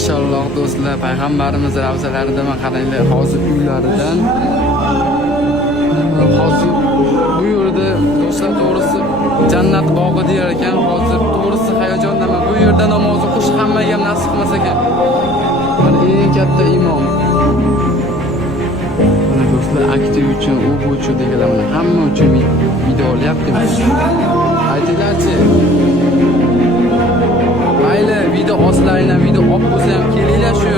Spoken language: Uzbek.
Maşalloh do'stlar, payg'ambarimiz ravzalarida qaranglar, hozir uylaridan hozir bu yerda do'stlar to'g'risi jannat bog'i deyar ekan. Hozir to'g'risi hayajondaman. Bu yerda namoz o'qish hammaga ham nasib qilmas ekan. Mana eng katta imom. Mana do'stlar, aktiv uchun, u bu uchun deganlar, mana hamma uchun video olyapti. Aytinglarchi. Mayli, video ostlaringdan video olib bo'lsa ham kelinglar, shu